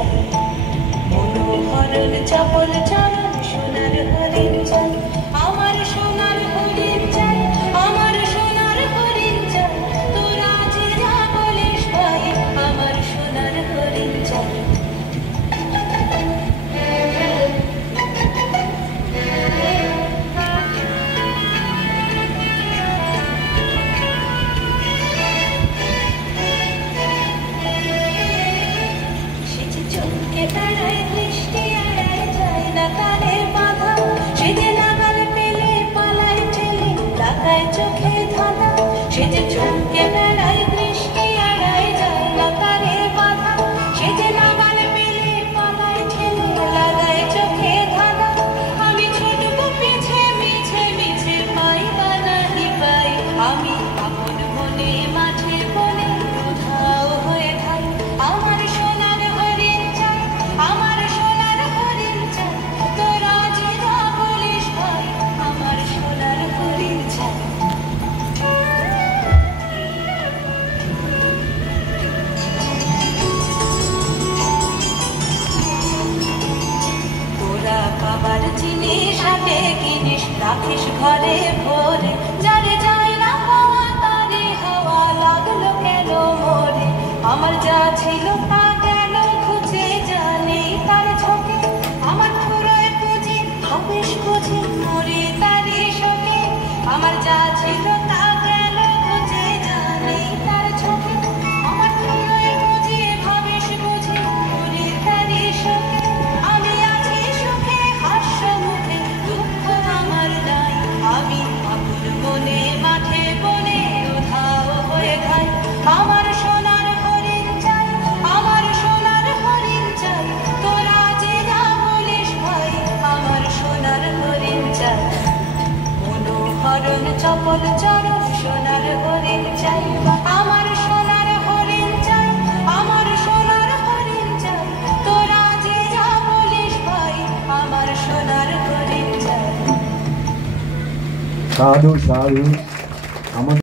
চাই, মনোহরণ চপল চরণ সোনার হরিণ চাই, আমার সোনার হরিণ চাই, আমার সোনার হরিণ চাই, তোরা যে যা বলিস ভাই, আমার সোনার হরিণ চাই। চোখে বেড়ায় বৃষ্টি এড়ায় যায় না তারের বাধা, সে যে নাগাল পেলে পালায় ঠেলে লাগায় চোখে ধাঁধা, সে যে চোখে বেড়ায় বৃষ্টি এড়ায় যায় না তারের বাধা, সে যে নাগাল পেলে পালায় ঠেলে লাগায় চোখে ধাঁধা। আমি ছুটবো পিছে মিছে মিছে পাই বা নাহি পাই, আমি আপন মনে মাঠে বনে উধাও হয়ে থাই, আমার সোনার হরিণ চাই, আমার সোনার হরিণ চাই, তোরা যে যা বলিস ভাই, আমার সোনার হরিণ চাই। তোরা বাবার জিনিস হাতে কিনিস রাখিস ঘরে ভরে, যারে যায় না পাওয়া তারে হাওয়া লাগলো কেন মরে, আমার যা ছিল তা গেল খুঁজে জানি তার ঝোঁকে, আমার ফুরোয় পুঁজি হবেশ বুঝি মরে তারি শোকে, আমার যা ছিল তা গেল খুঁজে জানি তার ঝোঁকে, আমার ফুরোয় পুঁজি হবেশ বুঝি মরে তারি শোকে। আমি আছি সুখে হাস্য মুখে দুঃখ আমার নাই, আমি আপন মনে মাঠে বনে উধাও হয়ে খাই, আমার সোনার হরিণ চাই, আমার সোনার হরিণ চাই, তোরা যে যা বলিস ভাই, আমার সোনার হরিণ চাই, মনোহরণ চপল চরণ সোনার হরিণ চাই, আমার সোনার হরিণ চাই, আমার সোনার হরিণ চাই, তোরা যে যা বলিস ভাই, আমার সোনার হরিণ চাই। সাধু সাধু।